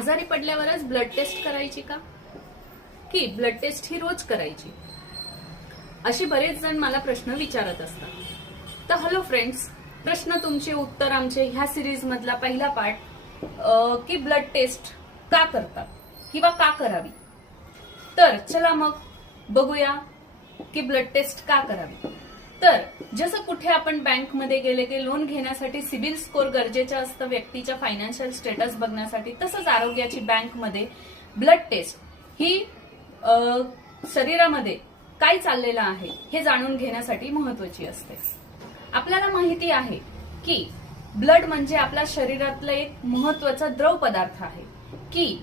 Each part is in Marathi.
आजारी पडल्यावरच ब्लड टेस्ट करायची का, की ब्लड टेस्ट ही रोज करायची, अशी बरेच जण मला प्रश्न विचारत असतात. तर हॅलो फ्रेंड्स, प्रश्न तुमचे उत्तर आमचे ह्या सिरीज मधला पहिला पार्ट, की ब्लड टेस्ट का करतात किंवा का करावी. तर चला मग बघूया की ब्लड टेस्ट का करावी. तर जसं कुठे आपण बँकमध्ये गेले की लोन घेण्यासाठी सिबिल स्कोर गरजेचं असतं व्यक्तीच्या फायनान्शियल स्टेटस बघण्यासाठी, तसंच आरोग्याची बँकमध्ये ब्लड टेस्ट ही शरीरामध्ये काय चाललेलं आहे हे जाणून घेण्यासाठी महत्वाची असते. आपल्याला माहिती आहे की ब्लड म्हणजे आपल्या शरीरातलं एक महत्वाचा द्रव पदार्थ आहे की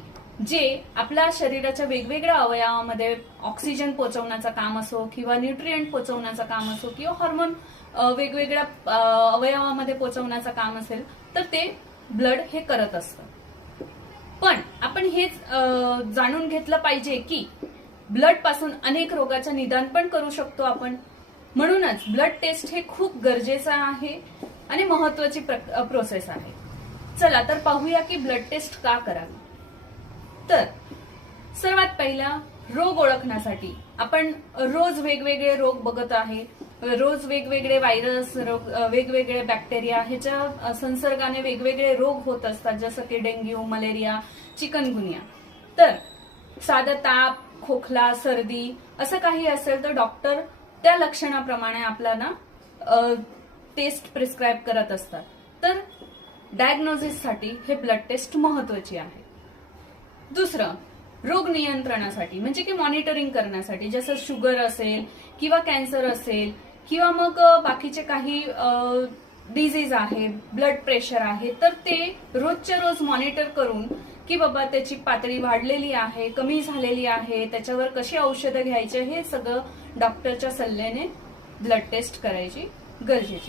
जे आपल्या शरीराच्या वेगवेगळ्या अवयवामध्ये ऑक्सिजन पोहोचवण्याचं काम असो किंवा न्यूट्रिएंट पोहोचवण्याचं काम असो किंवा हार्मोन वेगवेगळ्या अवयवामध्ये पोहोचवण्याचं काम असेल तर ते ब्लड हे करत असतं. पण आपण हेच जाणून घेतलं पाहिजे की ब्लड पासून अनेक रोगाचं निदान पण करू शकतो आपण. म्हणूनच ब्लड टेस्ट हे खूप गरजेचं आहे आणि महत्वाची प्रोसेस आहे. चला तर पाहूया की ब्लड टेस्ट का करावी. तर सर्वात पहिला, रोग ओळखण्यासाठी आपण रोज वेगवेगळे रोग बघत आहे, रोज वेगवेगळे व्हायरस, वेगवेगळे बॅक्टेरिया ह्याच्या संसर्गाने वेगवेगळे रोग होत असतात, जसं की डेंग्यू, मलेरिया, चिकनगुनिया. तर साधं ताप, खोकला, सर्दी असं काही असेल तर डॉक्टर त्या लक्षणाप्रमाणे आपल्याला टेस्ट प्रिस्क्राईब करत असतात. तर डायग्नोसिससाठी हे ब्लड टेस्ट महत्वाची आहे. दुसरं, रोग नियंत्रणासाठी म्हणजे की मॉनिटरिंग करण्यासाठी, जसं शुगर असेल किंवा कॅन्सर असेल किंवा मग बाकीचे काही डिझीज आहे, ब्लड प्रेशर आहे, तर ते रोजच्या रोज मॉनिटर करून की बाबा त्याची पातळी वाढलेली आहे, कमी झालेली आहे, त्याच्यावर कशी औषधं घ्यायचे हे सगळं डॉक्टरच्या सल्ल्याने ब्लड टेस्ट करायची गरजेची.